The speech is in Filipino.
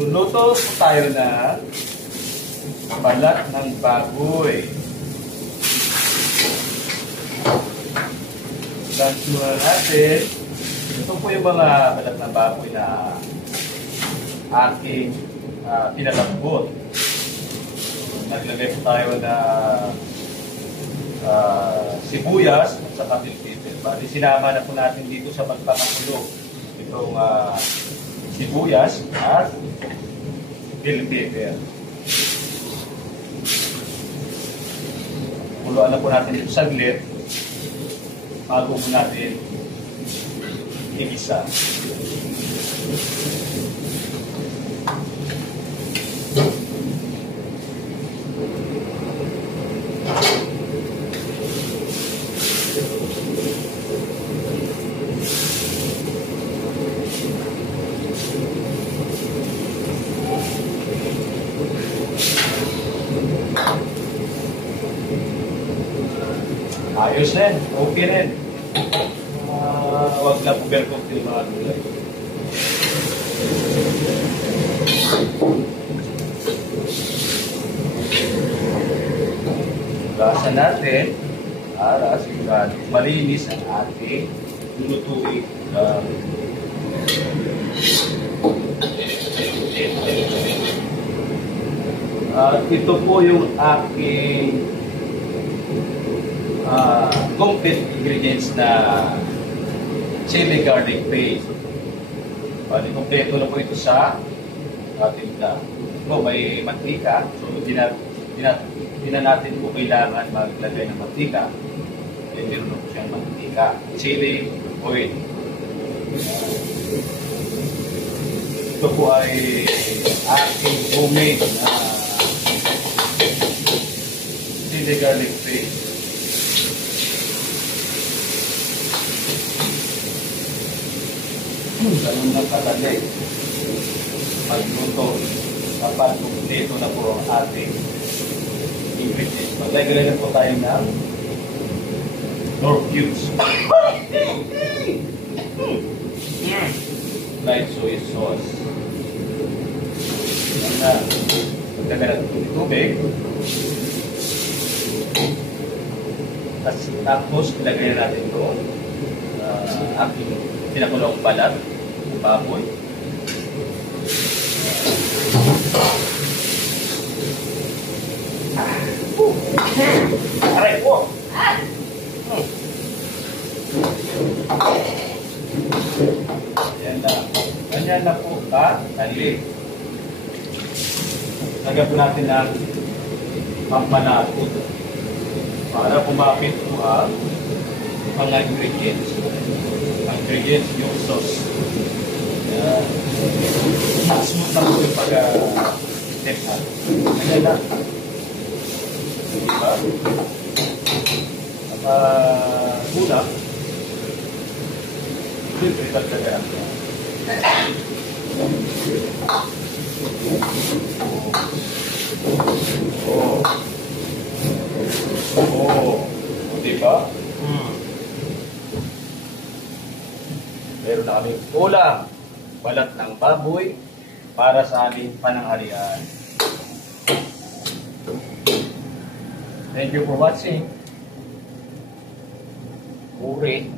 Luluto po tayo ng balat ng baboy. Lunch muna natin. Ito po yung mga balat ng baboy na aking pinalambot. Naglagay po tayo na sibuyas at saka bell pepper. Bali, sinama na po natin dito sa pagpakakulo itong sibuyas at bell pepper. Kuluan na po natin ito saglit bago po natin igisa. Ayos rin, okay rin. Huwag na overcook yung mga gulay. Gasan natin para sigurado malinis ang ating lulutuin. Ito po yung aking complete ingredients na chili garlic paste. Bali, kompleto na po ito sa ating may mantika. So, hindi na natin po kailangan maglagay ng mantika. Meron po siyang mantika. Chili oil. Ito po ay aking homemade na chili garlic paste. Ganun lang kalagay. Magluto. Kapag dito na po ang ating ingredients. Maglagay na po tayo ng Knorr cubes. Light soy sauce. Yan na. Maglagay na ito ng tubig. Tapos, ilagay na natin ito aking pinakulong balat ng baboy. Aray po! Yan na. Ganyan na po dali. Lagyan po natin ng pampanapot para kumapit po ang mga ingredients. Ingredients yung sauce. Smooth na po yung pag-step natin. Ganyan na. Diba? Gula. Siyempre, dagdagan. Diba? Meron na kami ulam, balat ng baboy para sa aming pananghalian. Thank you for watching. Uri.